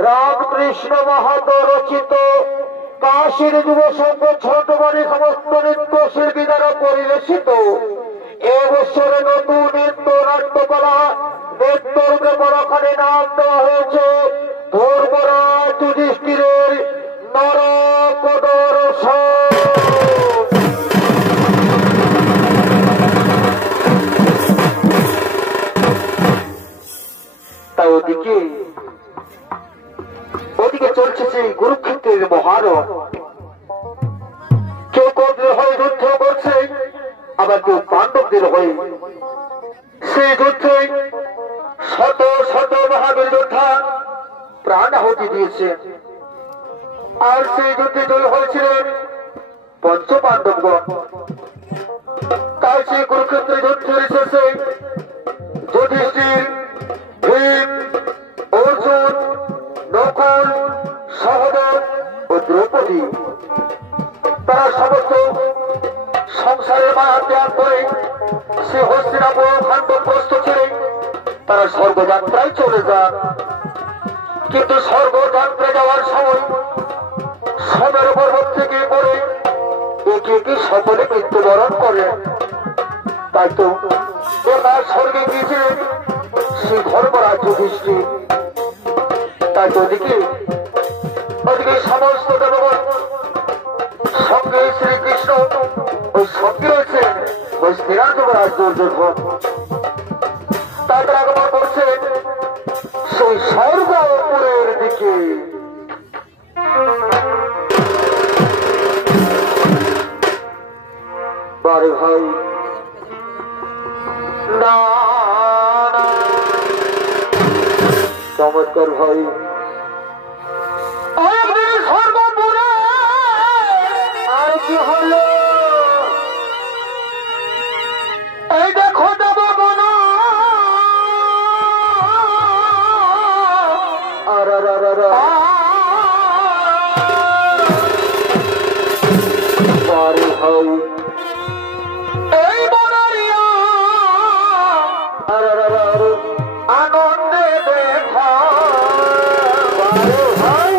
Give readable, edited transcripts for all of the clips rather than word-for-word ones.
রামকৃষ্ণ মাহাতো রচিত কাশীর যুব সংঘ ছোটবাড়ি সমস্ত নৃত্য শিল্পী দ্বারা পরিবেশিত এবছরে নতুন নৃত্য নাট্যকলা নৃত্যরূপে বড়খানে নাম দেওয়া হয়েছে ধর্মরাজ যুধিষ্ঠিরের নরকদর্শন। তাই ওদিকে চলছে সেই কুরুক্ষেত্রের মহারণ। কেউ কৌরবদের হয়ে যুদ্ধ করছে, আবার কেউ পাণ্ডবদের হয়ে। সেই যুদ্ধে শত শত মহাবীর যোদ্ধা প্রাণ আহুতি দিয়েছে। আর সেই যুদ্ধে জয় হয়েছিলেন পঞ্চ পাণ্ডবগণ। তাই সেই কুরুক্ষেত্রের যুদ্ধের শেষে যুধিষ্ঠির, ভীম, অর্জুন, নকুল, সহদেব ও দ্রৌপদী তারা সমস্ত সংসারের মায়া ত্যাগ করে সে হস্তিনাপুর খাণ্ডবস্ত ছেড়ে তারা স্বর্গযাত্রায় চলে যান। কিন্তু স্বর্গযাত্রা যাওয়ার সময় সমের পর্বত থেকে পড়ে একে একে সকলে মৃত্যুবরণ করে। তাই তো এবার স্বর্গে গিয়েছিলেন শ্রী ধর্মরাজ যুধিষ্ঠির। তাই তো ওদিকে সমস্ত দেবগণ সঙ্গে শ্রীকৃষ্ণ ওই সঙ্গে রয়েছেন ওই যুবরাজ দুর্যোধন। তাদের আগমন করছেন সেই স্বর্গপুরের দিকে। বারে ভাই না চমৎকার ভাই স্বর্গপুরে আর কি হলো এই দেখো দেবগণ বারে ভাই এই বড়িয়া আনন্দে দেখা ভাই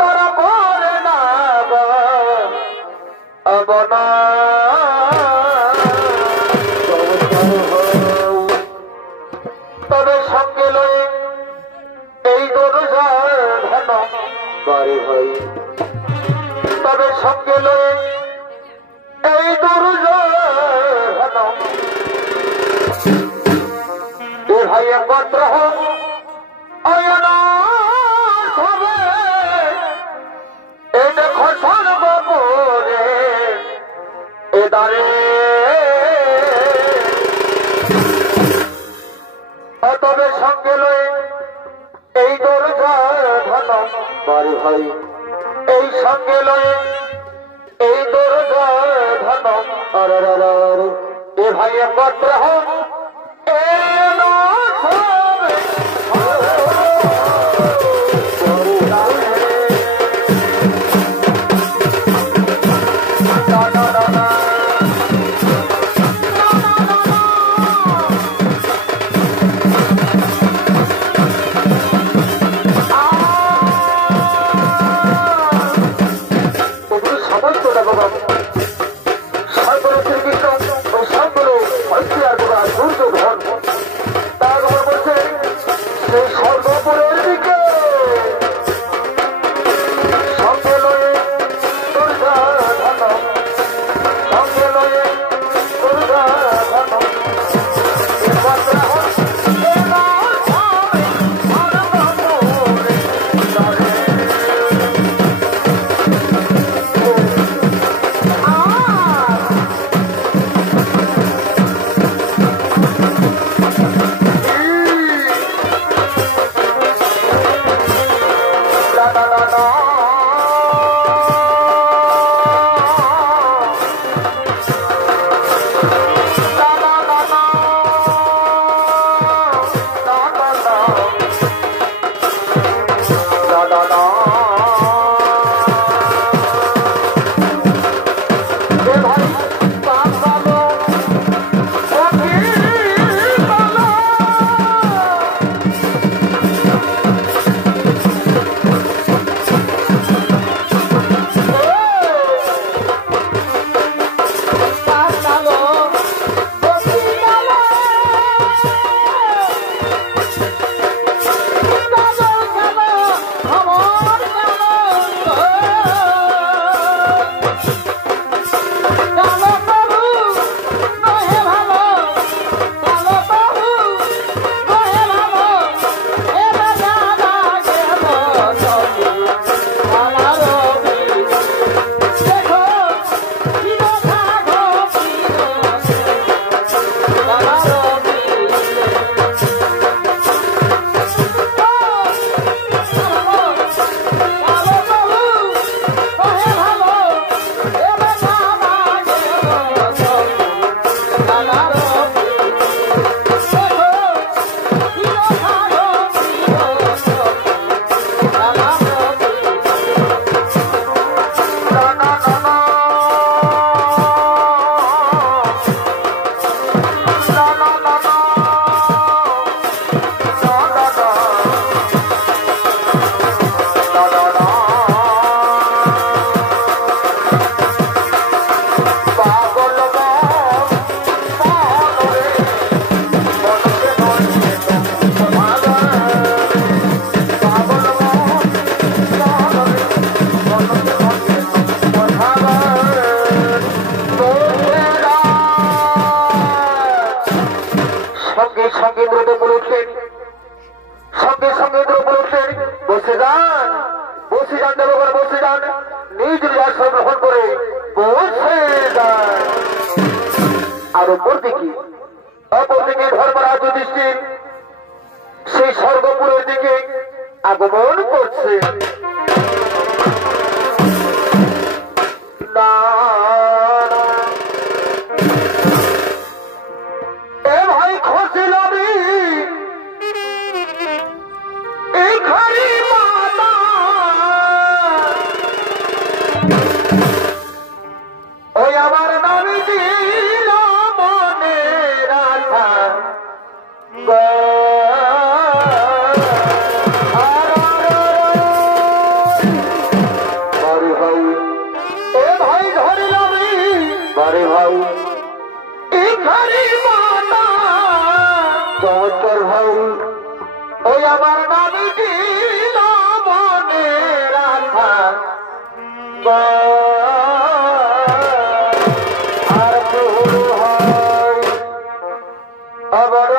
তারা করে না অবনা তবে সঙ্গে লয়ে এই দরজার ধন বারে ভাই তবে সঙ্গে লয়ে এই দরজার ধন এ ভাই একত্র হোক অয়না হবে এই দেখো সর্বপুরে এ দাঁড়ে তবে সঙ্গে লয়ে এই দরজার ধন বারে ভাই এই সঙ্গে লয়ে এই দরজার ধন এ ভাই একত্র হোক সঙ্গে সঙ্গে বলছেন বসে যান দেবগণ বসে যান, নিজ নিজ আসন গ্রহণ করে বসে যান। আর অপরদিকে ধর্মরাজ যুধিষ্ঠির সেই স্বর্গপুরের দিকে আগমন করছে। এ ভাই খসিলামি এই খালি মাতা ওই আমার নামে দিল মনে রাখা চমৎকার ভাই ওই আমার নামে দিল মনে রাখা আর হয় আবার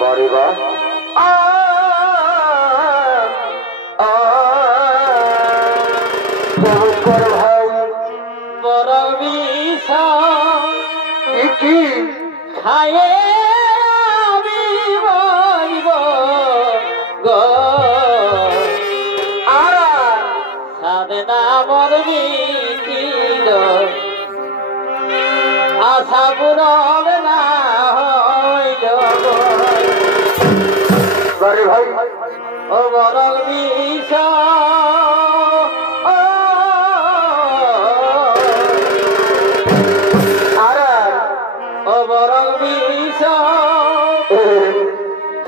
বারে বা চমৎকার ভাই বড় বিষা কি খায়ে আমি মরিব গো আর সাধনা মরবি কি আশা পূরণ না হইল বারে ভাই ও বড় বিষা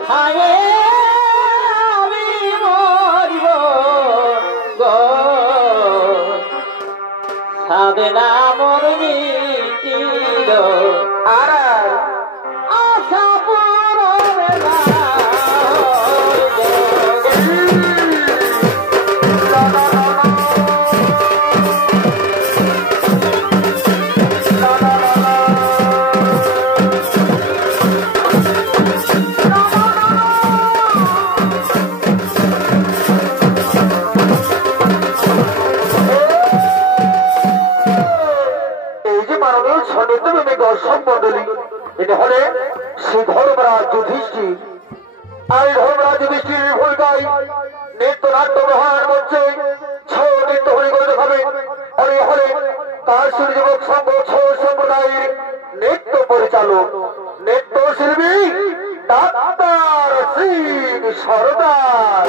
খায়ে আমি মরিব গো সাধনা মর মিটিল আর আশা পূরণ না দর্শক মন্ডলী এটা হলে সেই ধর্মরাজ যুধিষ্ঠির। আর এই ধর্মরাজ যুধিষ্ঠির ভূমিকায় নৃত্য নাট্য মহান মঞ্চে ছৌ নৃত্য হরিগত হবে। আর এই হলে তার যুবক সংঘ ছৌ সম্প্রদায়ের নৃত্য পরিচালক নৃত্য শিল্পী ডাক্তার সিং সরদার।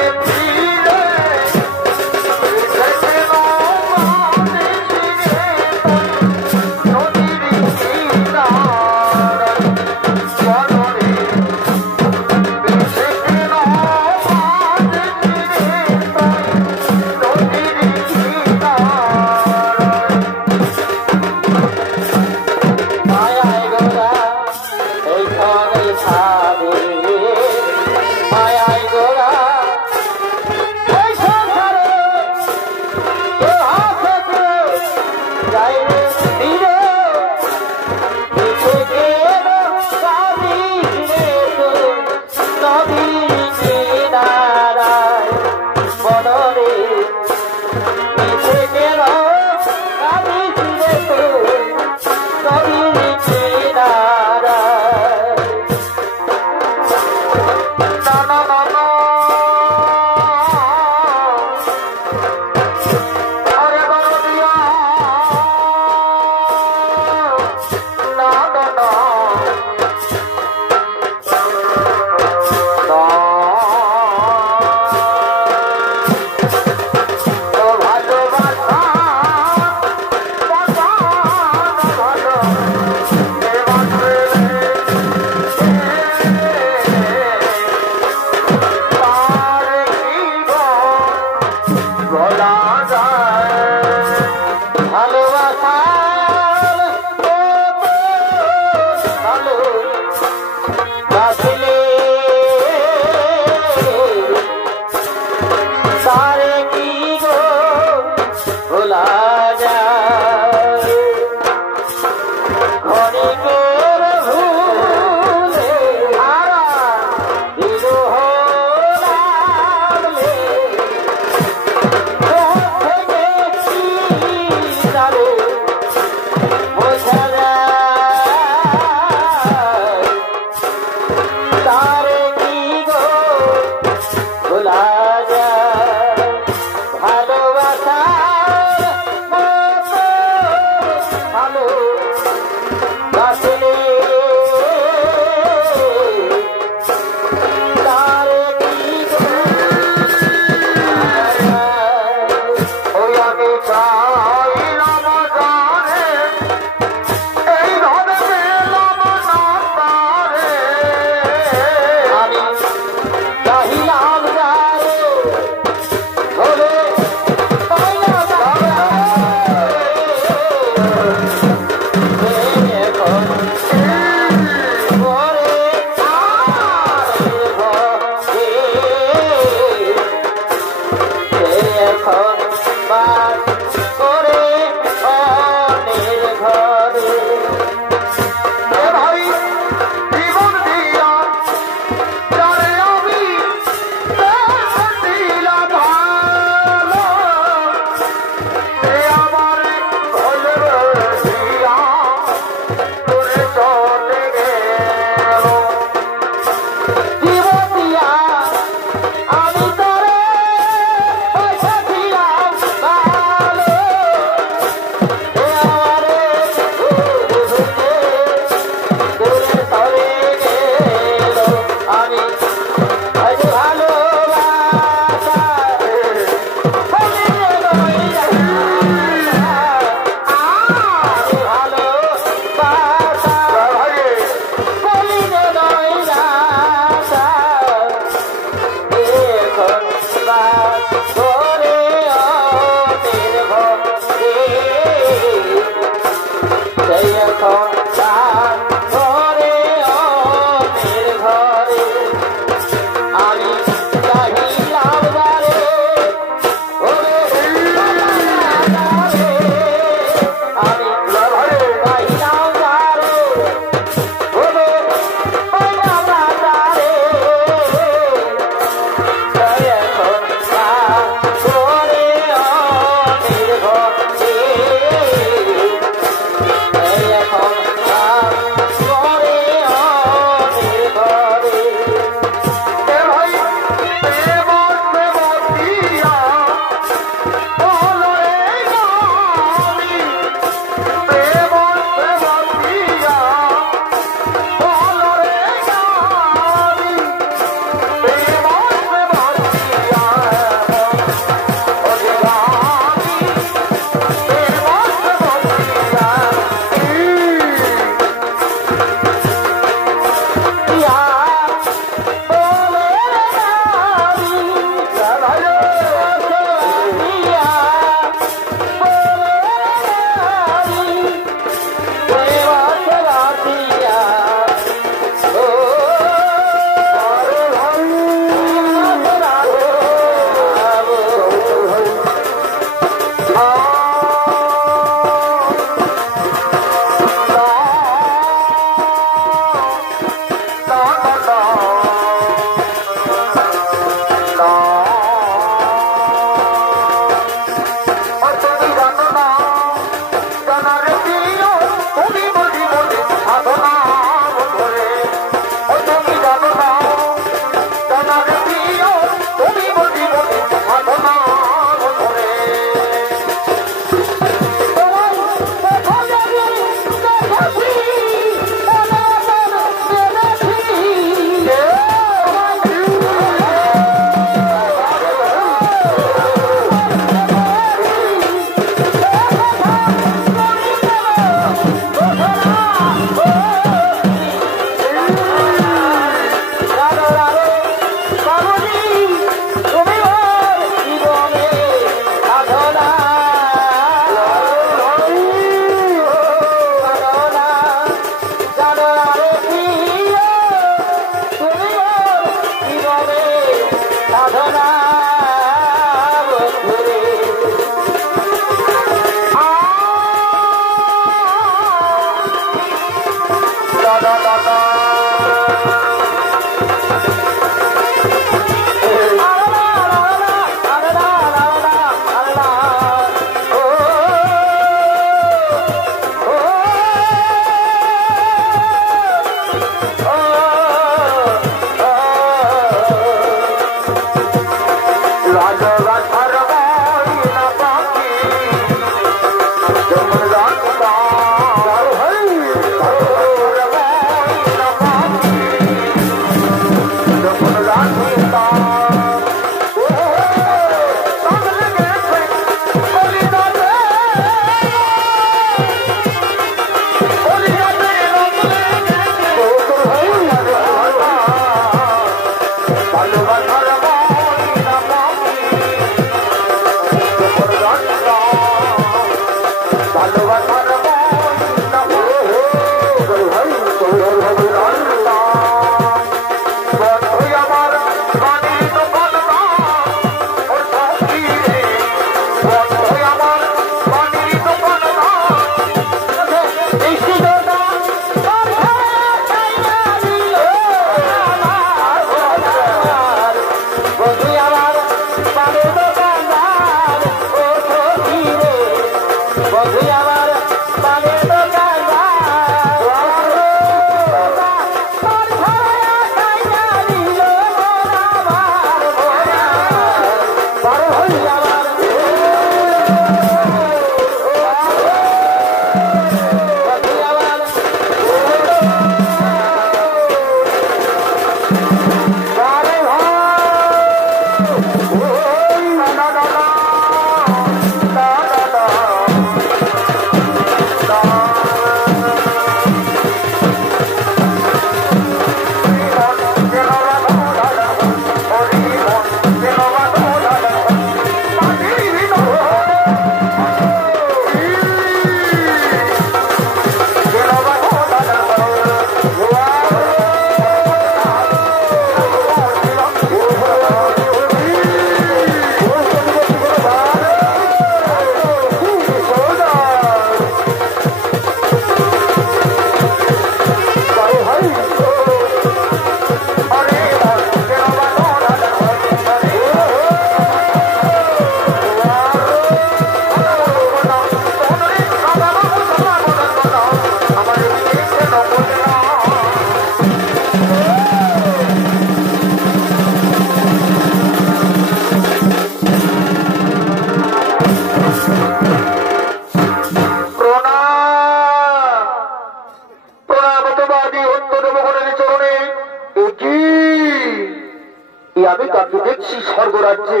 আমি তাকে দেখছি স্বর্গরাজ্যে,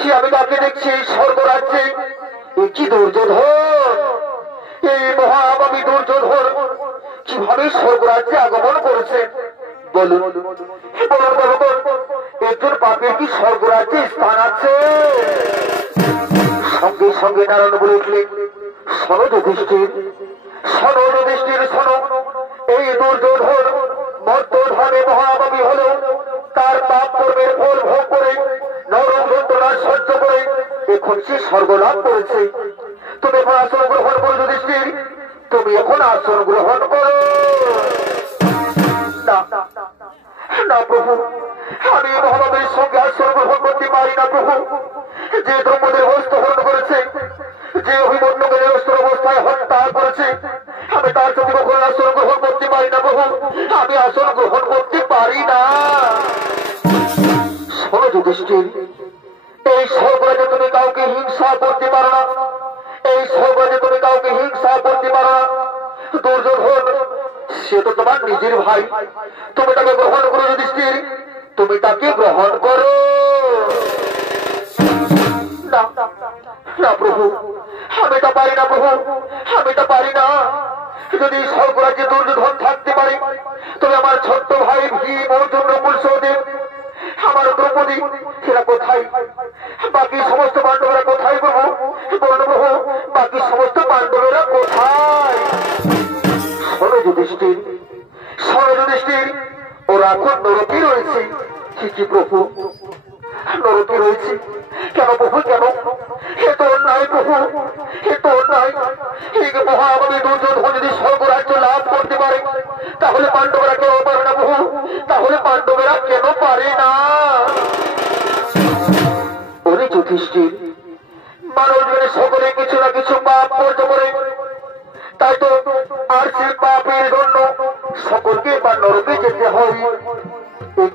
সে আমি তাকে দেখছি স্বর্গরাজ্যে। কি দুর্যোধন, এই মহাভাবী দুর্যোধন কিভাবে স্বর্গরাজ্যে আগমন করেছে বলুন, একজন পাপীর কি স্বর্গরাজ্যে স্থান আছে? সঙ্গে সঙ্গে নারায়ণ বলে উঠলেন, শোনো যুধিষ্ঠির, শোনো যুধিষ্ঠির, শোনো, এই দুর্যোধন মর্তধামে মহাভাবী হল, তার পাপ কর্মের ফল ভোগ করে নরক যন্ত্রণা সহ্য করে এখন সে স্বর্গলাভ করেছে। তুমি এখন আসন গ্রহণ করো যুধিষ্ঠির, তুমি এখন আসন গ্রহণ করো। না প্রভু, আমি মহাভাবের সঙ্গে আসন গ্রহণ করতে পারি না প্রভু। যে দ্রৌপদীর বস্ত্র হরণ করেছে, যে অভিমন্যুকে অস্ত্র অবস্থায় হত্যা আমি তার সাথে কখনো আসন গ্রহণ করতে পারি না প্রভু, আমি আসন গ্রহণ করতে পারি না। শোনো যুধিষ্ঠির, এই স্বর্গরাজে তুমি কাউকে হিংসা করতে পারো না, এই স্বর্গরাজে তুমি কাউকে হিংসা করতে পারো না। দুর্যোধন সে তো তোমার নিজের ভাই, তুমি তাকে গ্রহণ করো যুধিষ্ঠির, তুমি তাকে গ্রহণ করো। না না প্রভু, আমি তা পারি না প্রভু, আমি তা পারি না। যদি স্বর্গরাজ্যে দুর্যোধন থাকতে পারে তবে আমার ছোট্ট ভাই ভীম অর্জুন নকুল সহদেব, আমার দ্রৌপদী এরা কোথায়? বাকি সমস্ত পাণ্ডবেরা কোথায় প্রভু? বলুন প্রভু, বাকি সমস্ত পাণ্ডবেরা কোথায়? শোনো যুধিষ্ঠির, শোনো যুধিষ্ঠির, ওরা এখন নরকে রয়েছে। কি প্রভু, নরকে রয়েছে? কেন প্রভু, কেন? এ তো অন্যায় প্রভু, এ তো অন্যায়। এই মহাভাবী দুর্যোধন যদি স্বর্গরাজ্য লাভ করতে পারে তাহলে পাণ্ডবেরা কেন পারে না প্রভু? তাহলে পাণ্ডবেরা কেন পারে না? ওরে যুধিষ্ঠির, মানব জীবনে সকলে কিছু না কিছু পাপ করতে পারে, তাই তো আর সেই পাপের জন্য সকলকে বা নরকে যেতে হয়।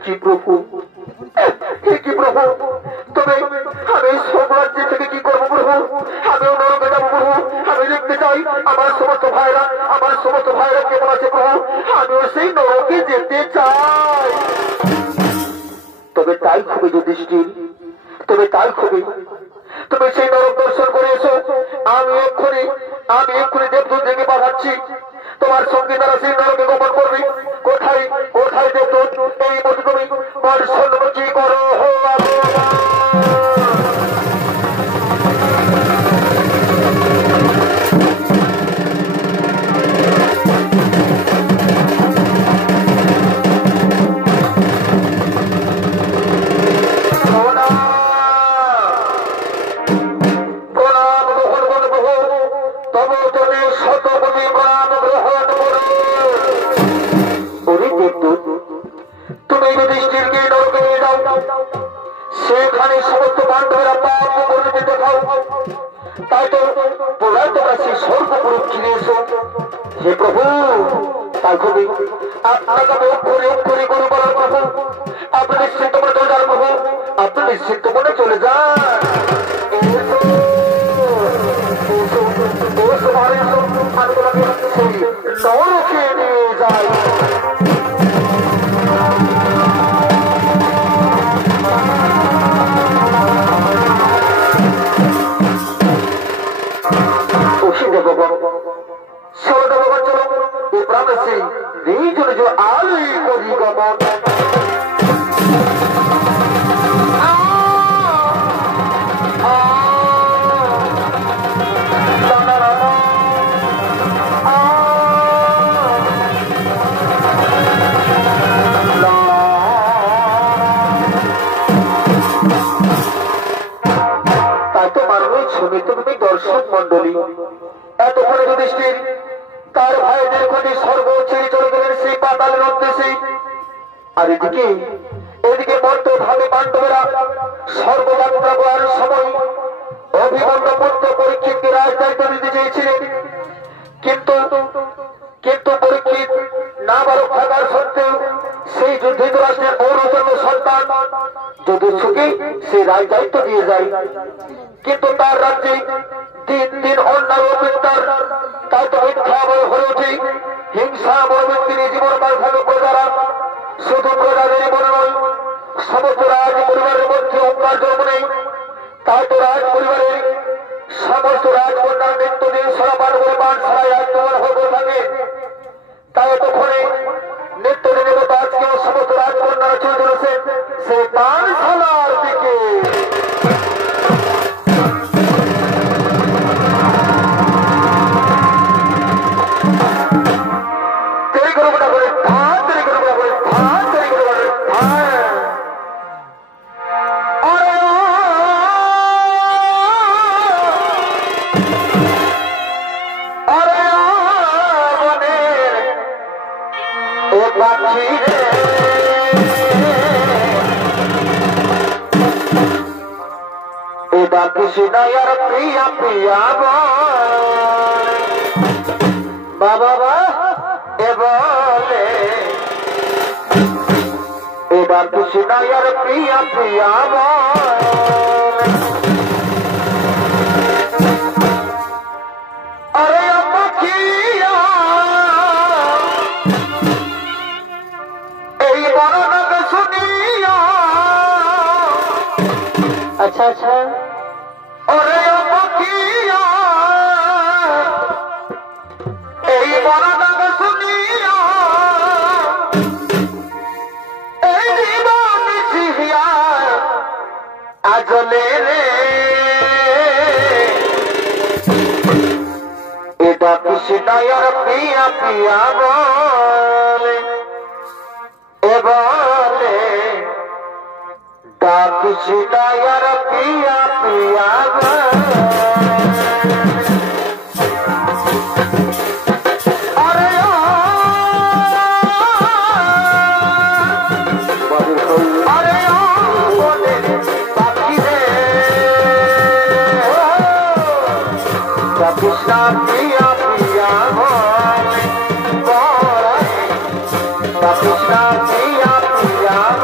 কি প্রভু, কি প্রভু, তবে আমি স্বর্গরাজ্য থেকে কি করবো প্রভু? আমিও নরকে যাবো প্রভু, আমি দেখতে চাই আমার সমস্ত ভাইরা, আমার সমস্ত ভাইরা কেমন আছে প্রভু, আমিও সেই নরকে যেতে চাই। তবে তাই খুবই যুধিষ্ঠির, তবে তাই খুবই, তুমি সেই নরক দর্শন করে এসো। আমি এক্ষুনি দেবদূত থেকে পাঠাচ্ছি, তোমার সঙ্গে তারা সেই নরকে গমন করবে। কোথায় কোথায় দেবদূত? এই মতো তুমি বর্ষণমুখী করো হো সেখানে সমস্ত পাণ্ডবেরা পাপ করে দিতে খাও। তাই তো তোমরা সেই সর্বপুরুষ ফিরে এসো। হে প্রভু, তাই খুবই আপনাকে আমি অক্ষরে অক্ষরে করে বলার প্রভু, আপনি নিশ্চিন্ত মনে চলে যান প্রভু, আপনি নিশ্চিন্ত মনে চলে যান। আমি তোমাকে সেই নরকে নিয়ে যাই। जो आली को गमन দর্শক মন্ডলী এতক্ষণে যুধিষ্ঠির তার ভাইদের খোঁজে স্বর্গ ছেড়ে চলে গেলেন সেই পাতালের উদ্দেশ্যে। আর এদিকে মর্তভাবে পাণ্ডবেরা স্বর্গযাত্রা করার সময় অভিমন্যু পুত্র পরীক্ষিতকে রাজদায়িত্ব দিতে চেয়েছিলেন, কিন্তু পরীক্ষিত নাবালক থাকার সত্ত্বেও সেই যুদ্ধরাষ্ট্রের অন্যতম সন্তান যুধিষ্ঠিরকে সেই রাজদায়িত্ব দিয়ে যায়। কিন্তু তার রাজ্যে দিন দিন অন্যায় অবিচার, তাই তো মিথ্যা বলে হয়ে ওঠে, হিংসা মনোবৃত্তি নিয়ে জীবনকাল থাকে প্রজারা। শুধু প্রজাদেরই মনে নয়, সমস্ত রাজ পরিবারের মধ্যে অঙ্গার জন্ম নেই। তাই তো রাজ পরিবারের সমস্ত রাজকন্যার নিত্যদিন সারা পান করে পান ছাড়াই আত্মমান হতে থাকে। তাই এতক্ষণে নিত্যদিনের মতো আজকেও সমস্ত রাজকন্যারা চলে চলেছে সে পানশালার দিকে। कृष्ण यार प्रिया प्रिया बाबा कृष्ण यार प्रिया प्रिया अरे अम्मा सुनिया अच्छा अच्छा अरे अम्मा सुनिया आजले रे এটা কৃষ্ণায়ার প্রিয়া প্রিয়া বলে বলে ডাক কৃষ্ণায়ার প্রিয়া প্রিয়া कृष्णा प्रिया प्रिया कृष्णा प्रिया प्रिया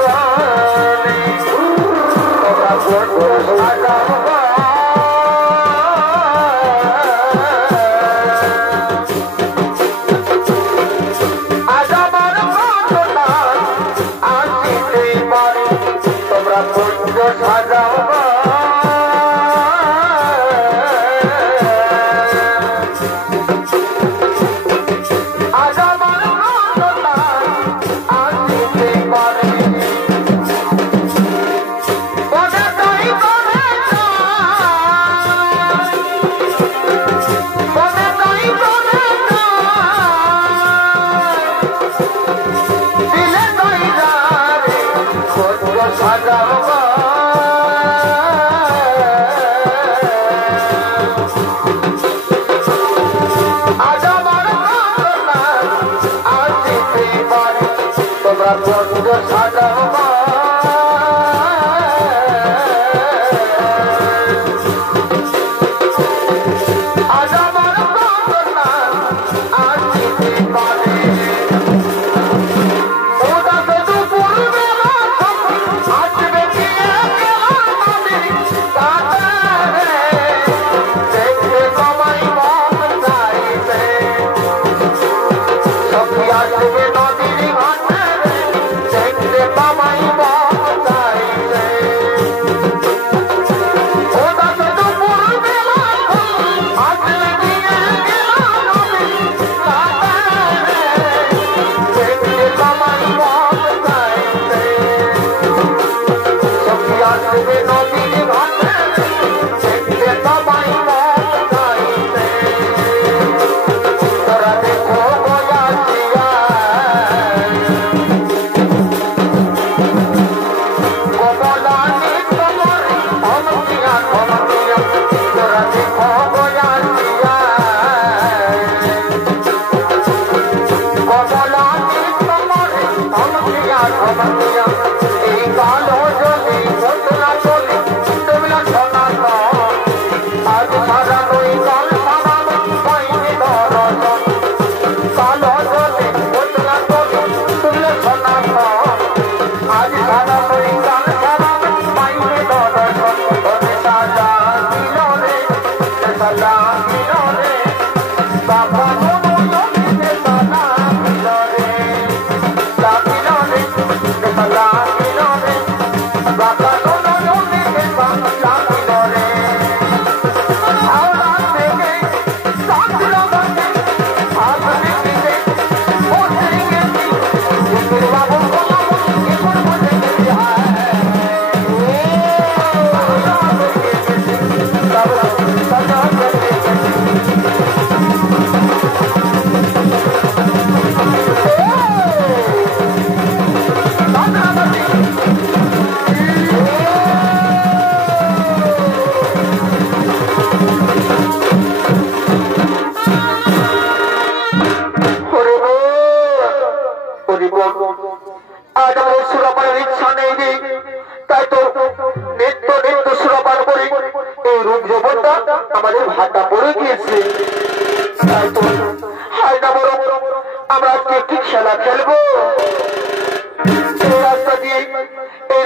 এই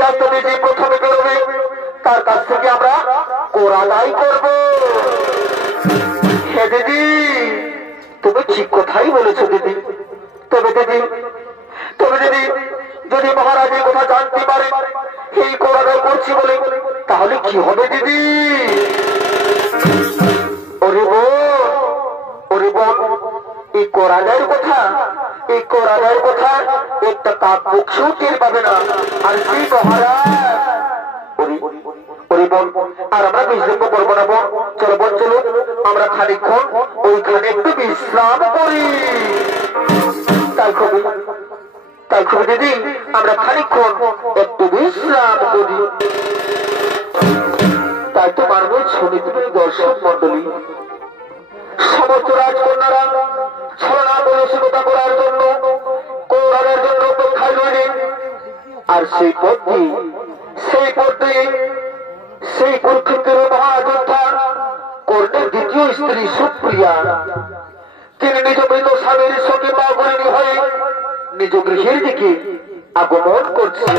রাস্তা দিয়ে যে প্রথমে বেরোবে তার কাছ থেকে আমরা কোরালাই করব। হ্যাঁ দিদি, তুমি ঠিক কথাই বলেছো দিদি। তবে দিদি যদি মহারাজের কথা জানতে পারে এই কোরালাই করছি বলে, তাহলে কি হবে দিদি? ওরে বোন, এই কোরালাইয়ের কথা একটা কাক পক্ষেও টের পাবে না। আর সেই মহারাজ আর আমরা বিলম্ব করবো না বোন। চলো বোন, চলো আমরা খানিকক্ষণ ওইখানে একটু বিশ্রাম করি। তাই খুবই দিদি, আমরা খানিকক্ষণ একটু বিশ্রাম করি। তাই তো মানব শনিদেবের দর্শক মন্ডলী, সমস্ত রাজকন্যারা ছলনা মানসিকতা করার জন্য কৌরবের জন্য অপেক্ষায় রইলেন। আর সেই পথে সেই কুরুক্ষেত্রের মহাযোদ্ধা কর্ণের দ্বিতীয় স্ত্রী সুপ্রিয়া, তিনি নিজ মৃত স্বামীর সঙ্গে বাগরিণী হয়ে নিজ গৃহের দিকে আগমন করছেন।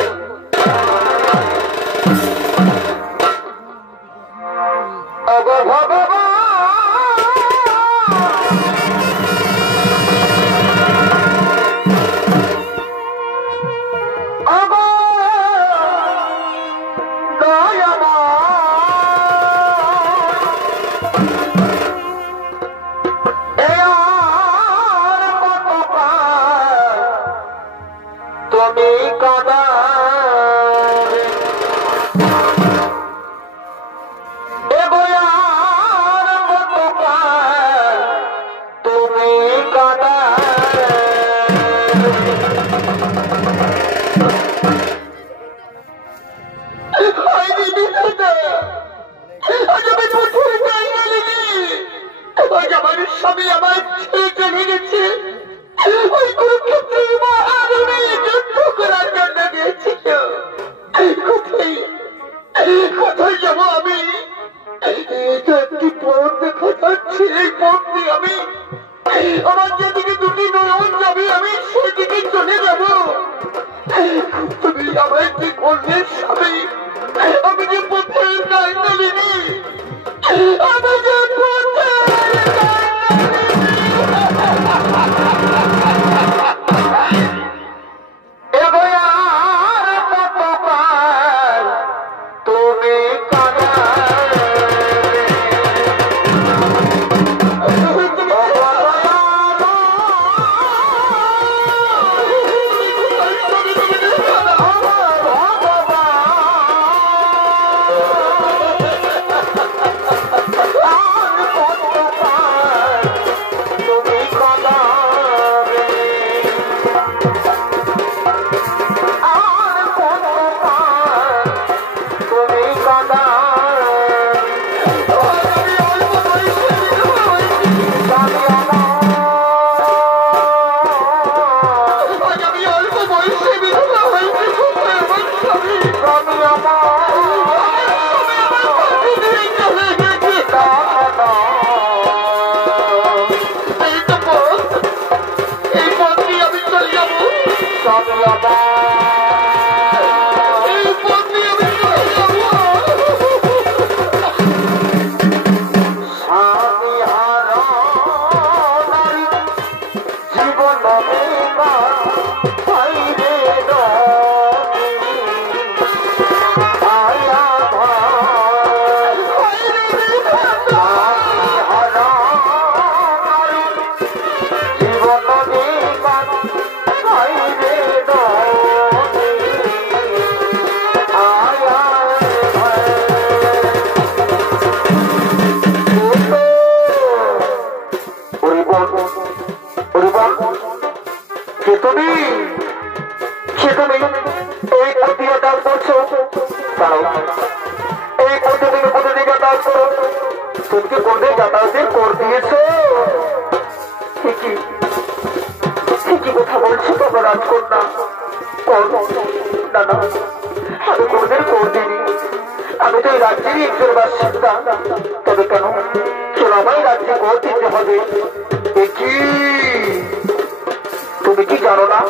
তুমি কি জানো না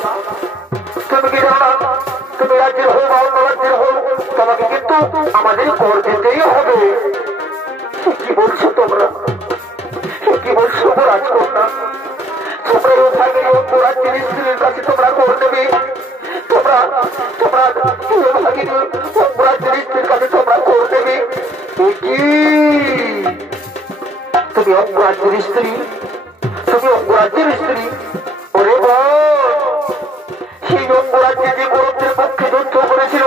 রাজ্যের হোক বা অন্য রাজ্যের হোক, তোমাকে কিন্তু আমাদের কর দিতেই হবে। কি বলছো তোমরা? কি বলছো রাজকন্যা? তোমরা অন্য রাজ্যের স্ত্রীর কাছে তোমরা কর দেবে? তোমরা তোমরা অন্য রাজ্যের স্ত্রীর কাছে তোমরা কর দেবে? তুমি অন্য রাজ্যের স্ত্রী? তুমি অন্য রাজ্যের স্ত্রী? ওরে সেই অঙ্গরাজ্যে যে গৌরবদের পক্ষে যুদ্ধ করেছিল,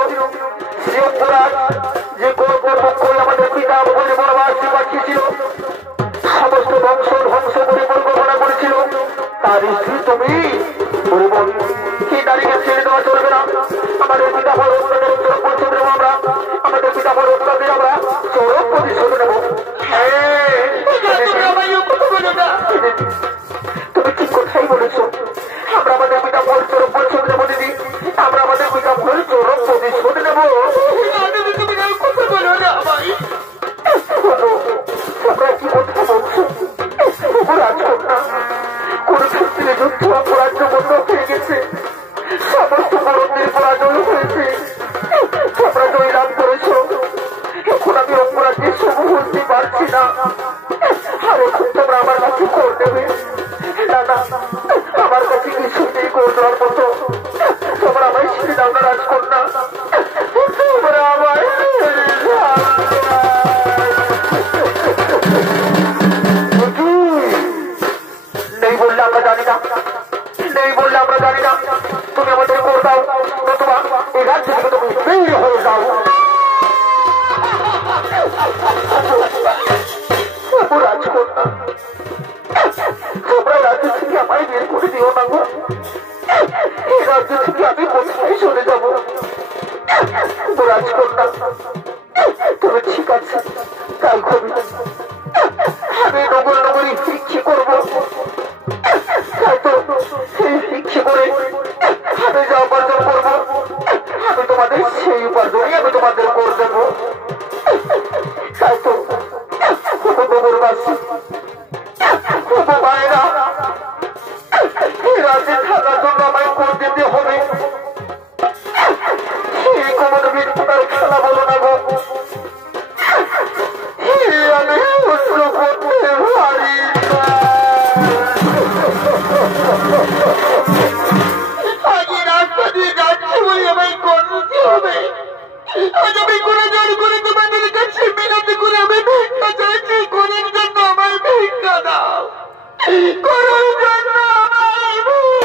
সেই অঙ্গরাজ যে গৌরবের পক্ষে আমাদের পিতা বলে বনবাসে পাঠিয়েছিল, সমস্ত ধ্বংস করে পরিকল্পনা করেছিল, তার স্ত্রী তুমি? ওরে বোন, সেই নারীকে ছেড়ে দেওয়া চলবে না। আমাদের পিতা বড় অত্যাচার চরম পরিশোধ নেবো আমরা। আমাদের পিতা বড় অত্যাচার আমরা চরম প্রতিশোধ নেবো। তুমি ঠিক কথাই বলেছো। আমরা আমাদের পিতা বড় চরম পরিশোধ নেবো দিদি। আমরা আমাদের পিতা বড় চরম প্রতিশোধ নেবো। তোমরা কি কথা বলছো রাজকন্যা? কোন ক্ষেত্রে যুদ্ধ অপরাজ্য বন্ধ হয়ে গেছে, সমস্ত বড়দের পরাজয় হয়েছে, তোমরা জয় লাভ করেছ। এখন আমি অপরাধের সব বুঝতে পারছি না। আর এখন তোমরা আমার কাছে কর দেবে? না না, আমার কাছে কিছুতেই কর দেওয়ার মতো। তোমরা আমায় ছেড়ে দাও না রাজকন্যা, তোমরা আমায় নেই বললে আমরা জানি না, নেই বললে আমরা জানি না। তুমি আমাদের কর দাও, নতুবা এই রাজ্য থেকে তুমি বের হয়ে যাও। রাজকন্যা, তোমরা রাজ্য থেকে আমায় বের করে দিও না গো। এই রাজ্য থেকে আমি কোথায় চলে যাব? রাজকন্যা, তুমি ঠিক আছে তাই করবে। আমি নগরী ভিক্ষে করবো, তাই তো সেই ভিক্ষে করে আমি যা উপার্জন করবো, আমি তোমাদের সেই উপার্জনই আমি তোমাদের করে দেবো। তাই তো নগরবাসী মায়েরা, এই রাজ্যে থাকার জন্য আমায় কর দিতে হবে। সেই কোমর বিদ্যুতার খেলা বলো না গো, আমি সহ্য করতে পারি না। আগে রাস্তা দিয়ে যাচ্ছি বলে আমায় কর দিতে হবে। আজ আমি করে জোর করে তোমাদের কাছে মিনতি করে আমি ভিক্ষা চাইছি। করার জন্য আমায় ভিক্ষা দাও, করার জন্য আমায় ভিক্ষা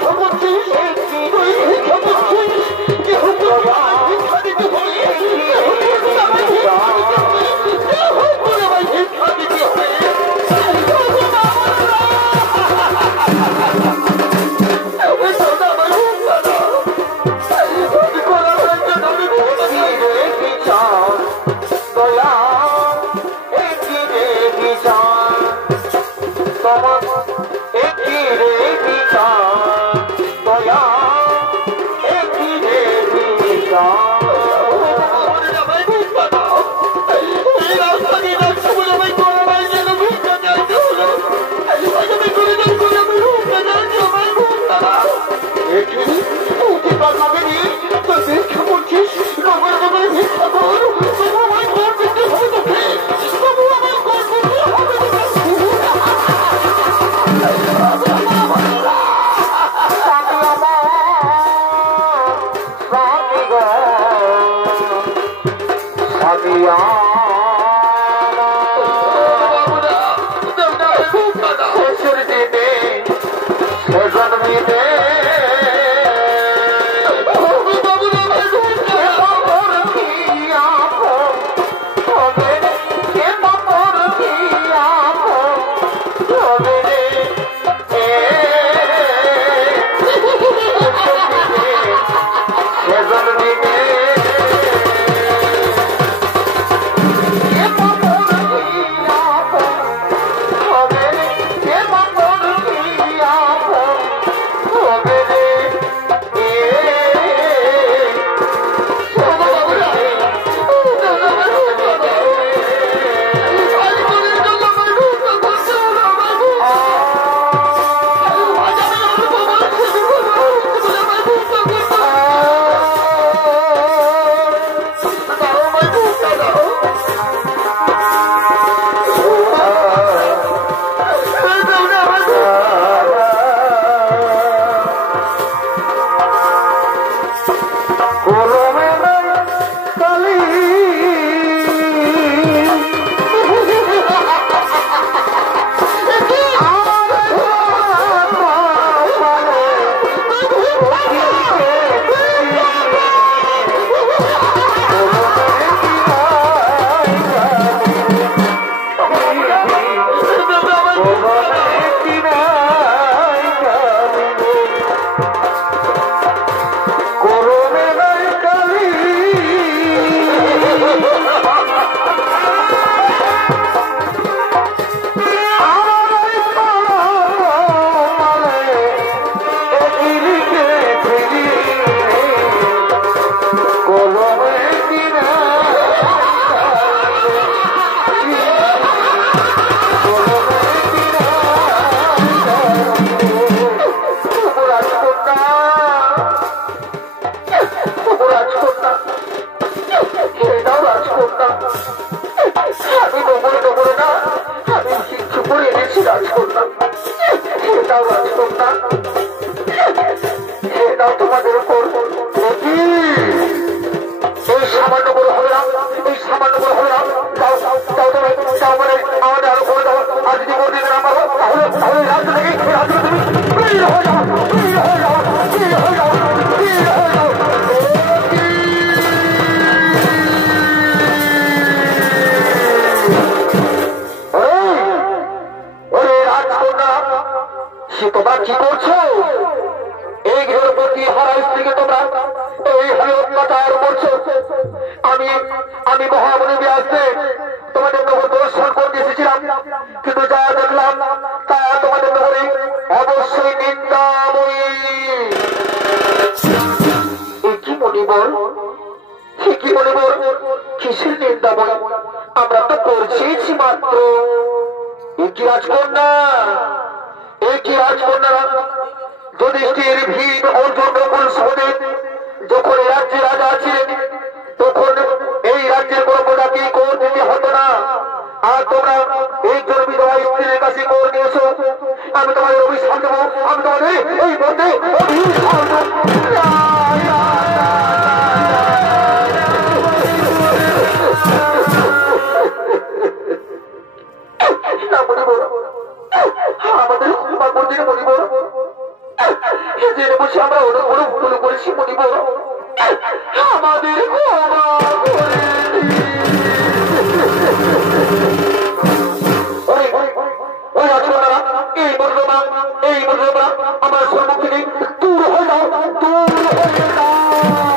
Come on.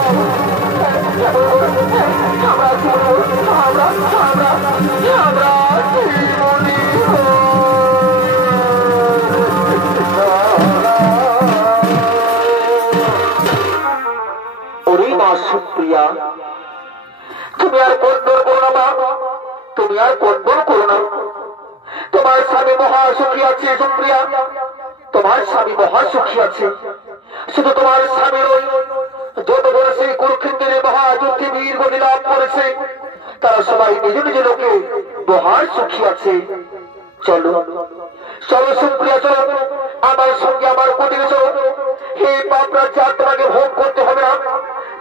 আমরা স্বামী মহা সুখী আছে সুপ্রিয়া, তোমার স্বামী মহা সুখী আছে। শুধু তোমার স্বামীর ওই যত বয়সে কুরুক্ষেত্রে মহাযুদ্ধে বীর গতি লাভ করেছে তারা সবাই নিজ নিজ লোকে মহা সুখী আছে। চলো চলো সুপ্রিয়া, চলো আমার সঙ্গে আমার কুটিরে চলো। এই পাপ রাজ্য তোমাকে ভোগ করতে হবে না।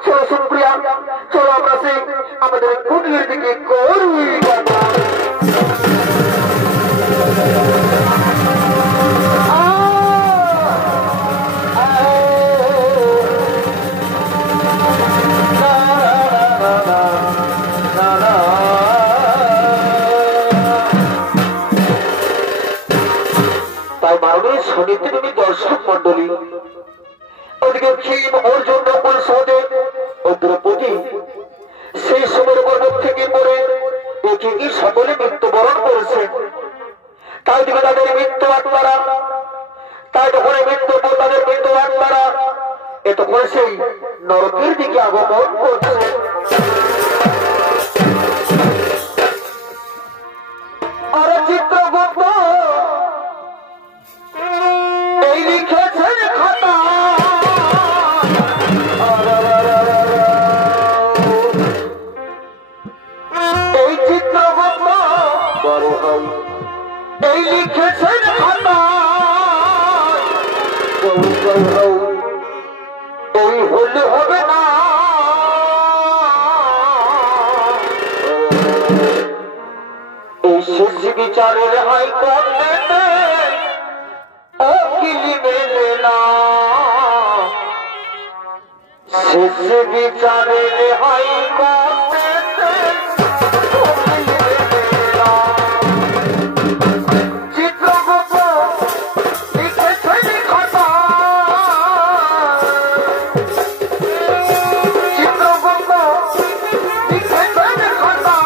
চলো সুপ্রিয়া, চলো আমরা সেই আমাদের কুটিরের দিকে করবি। শনিতে দর্শক মন্ডলী ওদিকে ভীম অর্জুন নকুল সহদেব ও দ্রৌপদী সেই সময়ের পর্বত থেকে পড়ে একে সকলে মৃত্যুবরণ করেছে। তাই দিকে তাদের মৃত্যু আত্মারা, তাই তখন মৃত্যু তাদের মৃত্যু আত্মারা এত করে সেই নরকের দিকে আগমন করছে। আর চিত্রগুপ্ত এই লিখেছেন খাতা, এই চিত্রগুপ্ত বড় ভাই এই লিখেছেন খাতা, এই হলে হবে না। এই শেষ বিচারের হাইকোর্টে ওকিলি মেলে না, শেষ বিচারের হাইকোর্টে ওকিলি মেলে না। চিত্রগুপ্ত লিখেছেন খাতা, চিত্রগুপ্ত লিখেছেন খাতা,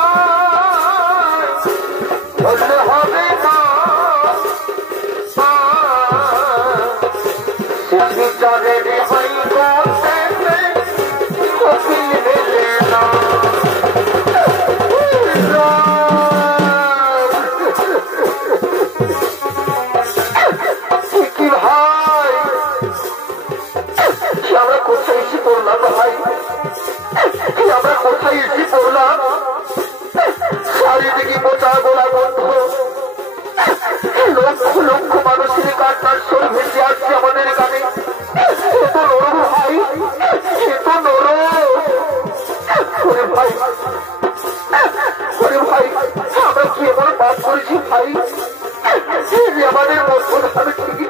বললে হবে না। বিচারের হাইকোর্টে ওকিল মেলে না। কি ভাই আমরা কোথায় এসে পড়লাম ভাই, আমরা কোথায় এসে পড়লাম? চারিদিকে মোটা গোলা বন্ধ, লক্ষ লক্ষ মানুষের কান্নার স্বর ভেসে আসছে আমাদের কানে। এত নরম ভাই, এত নরম। ওরে ভাই, ওরে ভাই আমরা কি এমন পাপ করেছি ভাই? আমাদের মধ্যধান থেকে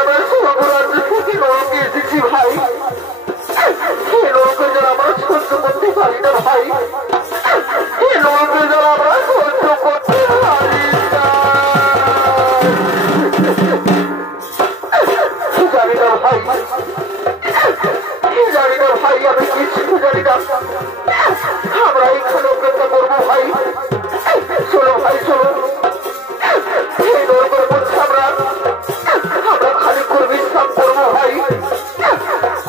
আমরা সর্বরাজ্য থেকে নরকে এসেছি ভাই। নরকে যারা আমরা সহ্য করতে পারি না ভাই, নরকে যারা আমরা সহ্য করতে পারি না। জানি না ভাই, জানি না ভাই, আমি কিছু জানি না। আমরা এখানে অপেক্ষা করবো ভাই। চলো ভাই চলো, এই নরকের মধ্যে আমরা খালি করে বিশ্রাম করবো ভাই।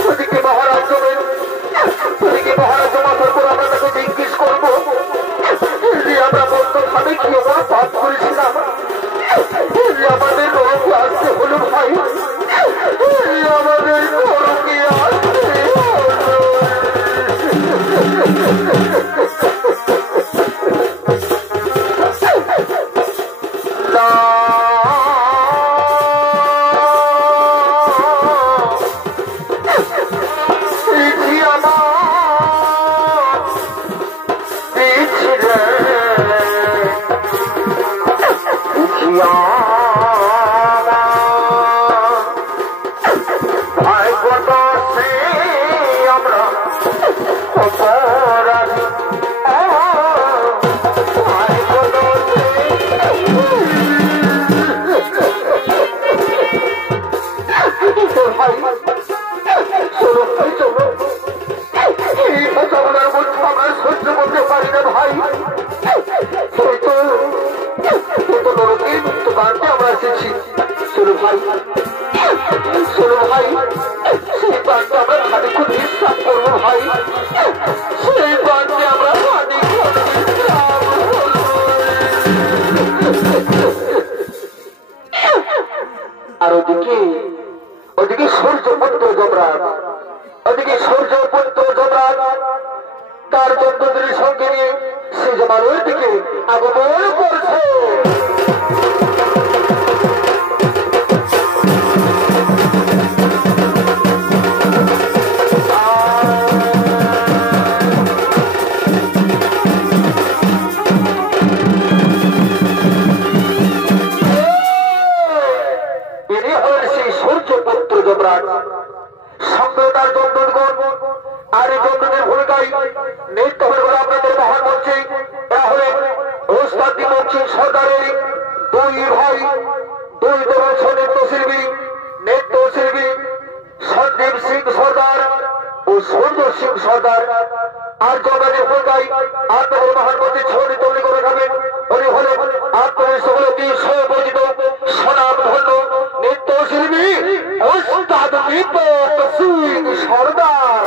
ওদিকে মহারাজ জমেন, ওদিকে মহারাজ জমার পর আমরা তাকে জিজ্ঞেস করবো যে আমরা বন্ধ ভাবে কি আমরা পাপ করেছিলাম, আমাদের নরকে আসতে হলো ভাই, আমাদের নরকে আসতে হলো। আমরা আর ওদিকে ওদিকে সূর্যপুত্র যমরাজ, ওদিকে সূর্যপুত্র যমরাজ তার চন্দ্রদের সঙ্গে নিয়ে সে জমানের দিকে আগমন করছে। সূর্যপুত্র যমরাজ সঙ্গে তার চন্দ্রগণ আর এই চন্দ্রদের ভূমিকায় নৃত্য হয়ে গেল আপনাদের মহান মঞ্চে। এরা হলেন ওস্তাদ বংশী সর্দারের দুই ভাই, দুই দর্শ নৃত্যশিল্পী সন্দীপ সিং সর্দার ও সূর্য সিং সর্দার। আর জগতের ভূমিকায় আপনাদের মহান মঞ্চে ছবি তৈরি করে খাবেন উনি হলেন আপনাদের সকলকে সুপরিচিত সনাম ধন্য নৃত্যশিল্পী ওস্তাদ দীপক সিং সর্দার।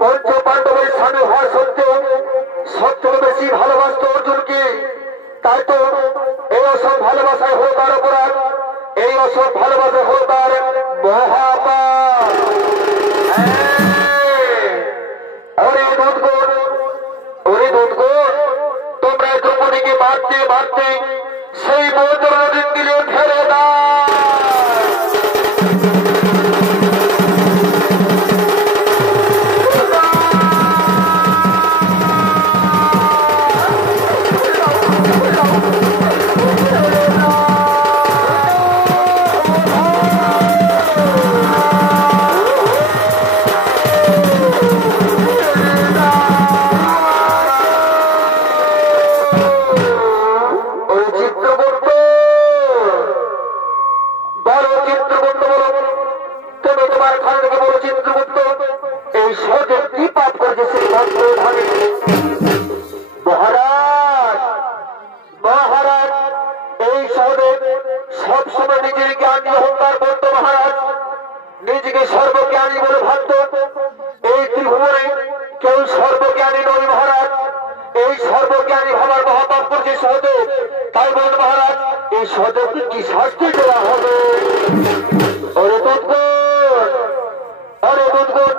পঞ্চ পাণ্ডবের স্বামী হওয়া সত্ত্বেও সত্য বেশি ভালোবাসত অর্জুনকে, তাই তো এই অসব ভালোবাসায় হলো তার অপরাধ, এই অসব ভালোবাসা হলো তার মহাপাপ। ওরে দুধগণ, ওরে দুধগণ, তোমরা দ্রৌপদীকে মারতে মারতে সেই মৌজর নদীর তীরে ফেলে দাও। নিজেকে সর্বজ্ঞানী বলে ভাবত, এই ত্রিভুবনে কেউ সর্বজ্ঞানী নয় মহারাজ। এই সর্বজ্ঞানী ভাবার মহাপাপ করছে সহদেব। তাই বলেন মহারাজ, এই সহদেবকে কি শাস্তি দেওয়া হবে? ওরে দুধগণ, ওরে দুধগণ,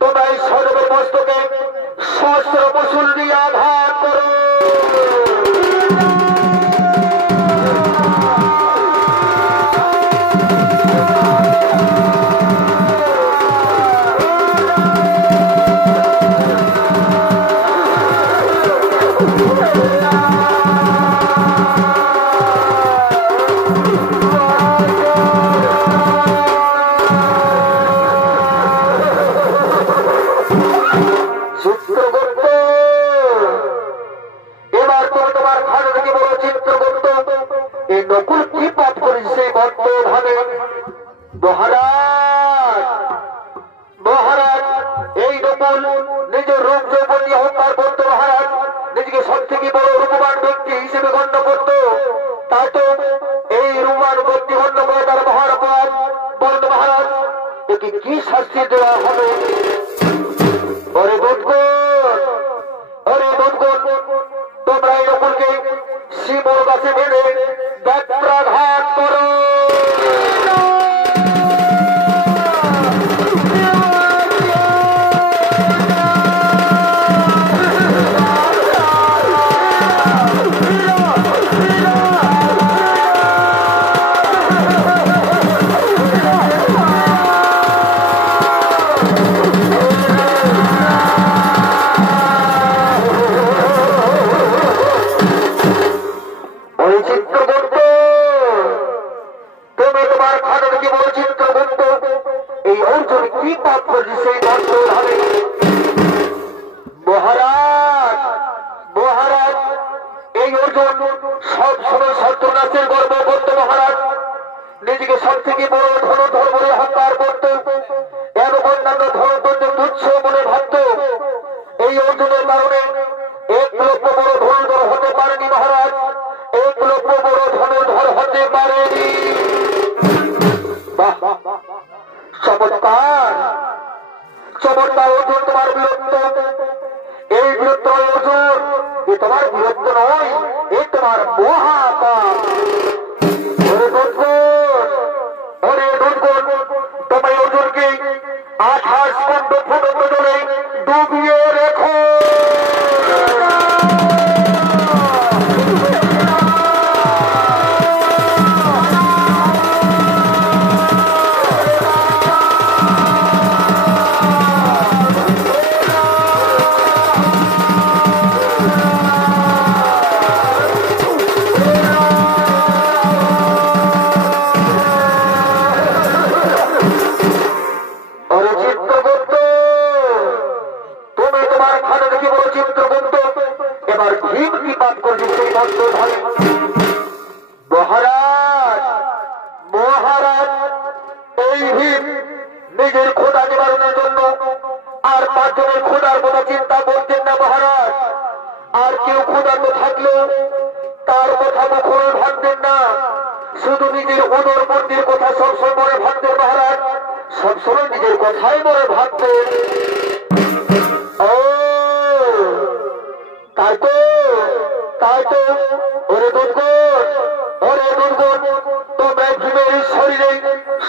তোমরা এই সহদেবের মস্তকে সহস্র মুসুল দিয়ে আঘাত করো। নকুল কি পাপ করেছে বর্তমানে? মহারাজ, মহারাজ, এই নকুল নিজের রূপ যৌবন নিয়ে অহংকার করত মহারাজ, নিজেকে সব থেকে বড় রূপবান ব্যক্তি হিসেবে গণ্য করত। তা তো এই রূপবান ব্যক্তি গণ্য করে তার মহার অপরাধ। বলেন মহারাজ, একে কি শাস্তি দেওয়া হবে? ওরে দুধগণ, ওরে দুধগণ, তোমরা এই নকুলকে শিবর গাছে বেঁধে ব্যত্রাঘাত করো। মহারাজ, মহারাজ, এই অর্জুন সব সময় শত্রুনাশের গর্ব করত মহারাজ, নিজেকে সব থেকে বড় ধনধর বলে অহংকার করত এবং অন্যান্য ধনধরকে তুচ্ছ বলে ভাবত। এই অর্জুনের কারণে এক লক্ষ বড় ধনুধর হতে পারেনি মহারাজ, এক লক্ষ বড় ধনুধর হতে পারেনি। চমৎকার, চমৎকার অর্জুন, তোমার বীরত্ব, এই বীরত্ব অর্জুন, এ তোমার বীরত্ব নয়, এ তোমার মহাপাপ। ওরে দুধগণ, ওরে দুধগণ, তোমার অর্জুনকে 28 খণ্ড ফুটন্ত জলে ডুবিয়ে রেখো। মহারাজ, মহারাজ, এই ভীম নিজের খোদা নিবারণের জন্য আর 5 জনের খোদার কথা চিন্তা করতেন না মহারাজ। আর কেউ খোদার তো থাকলেও তার কথা কখনো ভাবতেন না, শুধু নিজের উদর মন্দির কথা সবসময় মনে ভাবতেন মহারাজ, সবসময় নিজের কথাই মনে ভাবতেন। ও তাই তো তাই তো ওরে দুর্গণ ওরে দুর্গণ তোমরা ভীমের শরীরে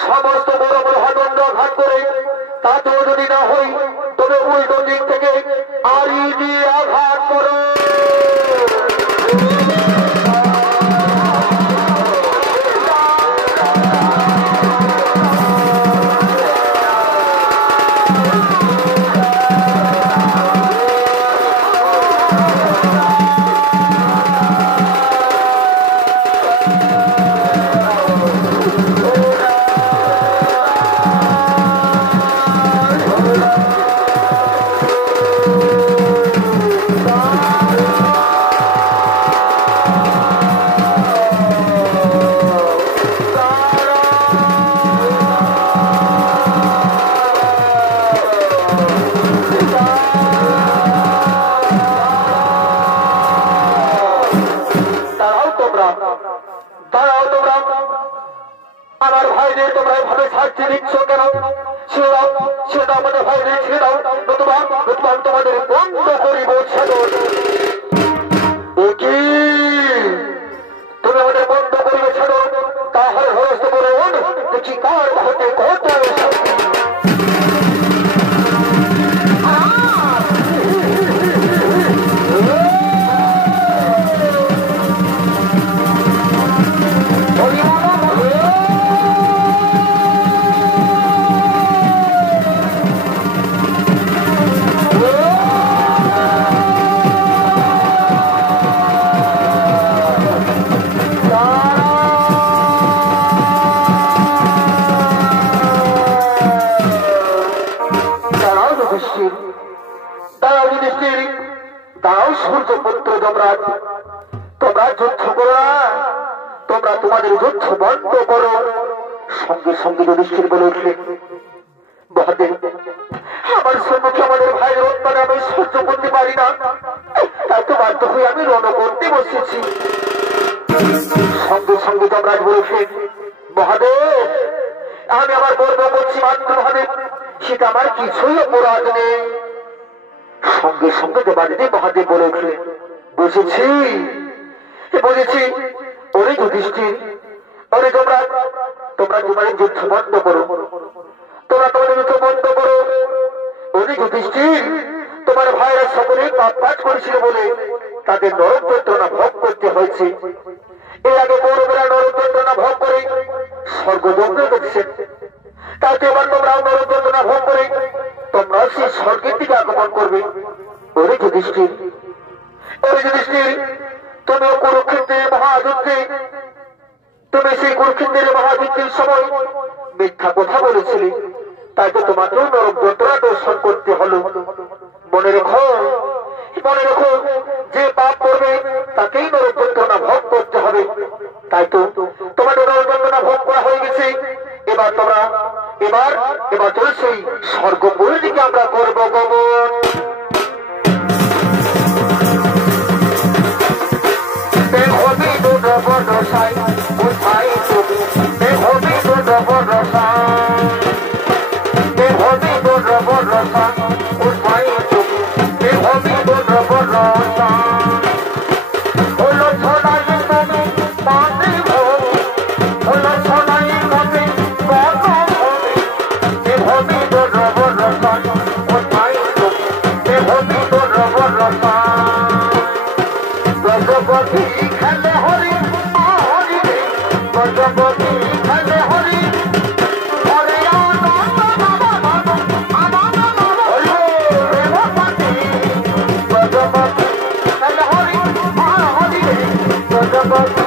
সমস্ত বড় বড় হাদণ্ড ঘাত করে তাতেও যদি না হই তবে উল্টো দিক থেকে আড়ি দিয়ে আঘাত করো। আমার ভাইদের তোমরা এভাবে সাহায্য দিচ্ছ কেন? সেটা আমাদের ভাইদের ছেড়ে দাও, নতুবা তোমাদের বন্ধ করিব। তুমি আমাদের বন্ধ করিবে ছাড়ো, তাহলে হস্ত করে দেখি কার হাতে কত সূর্যপুত্র যমরাজ, তোমরা যুদ্ধ করো না, তোমরা তোমাদের যুদ্ধ বন্ধ করো। সঙ্গে সঙ্গে যুধিষ্ঠির বলে উঠলে, মহাদেব আমার সম্মুখে আমাদের ভাইয়ের উত্তরে আমি সহ্য করতে পারি না, এত বাধ্য হয়ে আমি রণ করতে বসেছি। সঙ্গে সঙ্গে যমরাজ বলে উঠলে, মহাদেব আমি আমার গর্ব করছি মাত্র মহাদেব, সেটা আমার কিছুই অপরাধ নেই। সঙ্গে সঙ্গে দেবাদিনী মহাদেব বলে উঠলে, বুঝেছি বুঝেছি, ওরে যুধিষ্ঠির ওরে যমরাজ, তোমরা তোমাদের যুদ্ধ বন্ধ করো, তোমরা তোমাদের যুদ্ধ বন্ধ করো। ওরে যুধিষ্ঠির তোমার ভাইরা সকলে পাপ কাজ করেছিল বলে তাদের নরক যন্ত্রণা ভোগ করতে হয়েছে। এর আগে কৌরবেরা নরক যন্ত্রণা ভোগ করে স্বর্গযজ্ঞ দেখছেন, তাতে এবার তোমরা নরক যন্ত্রণা ভোগ করে তোমরা সেই স্বর্গের দিকে আগমন করবে। ওরে যুধিষ্ঠির তুমি কুরুক্ষেত্রের মহাযুদ্ধে, তুমি সেই কুরুক্ষেত্রের মহাযুদ্ধের সময় মিথ্যা কথা বলেছিলে, তাই তো তোমাকেও নরক যন্ত্রণা দর্শন করতে হলো। মনে রেখো যে পাপ করবে তাকেই নরক যন্ত্রণা ভোগ করতে হবে। তাই তো তোমাদের নরক যন্ত্রণা ভোগ করা হয়ে গেছে। এবার তোমরা এবার চলে সেই স্বর্গপুরের দিকে আমরা করবো গমন। Bye.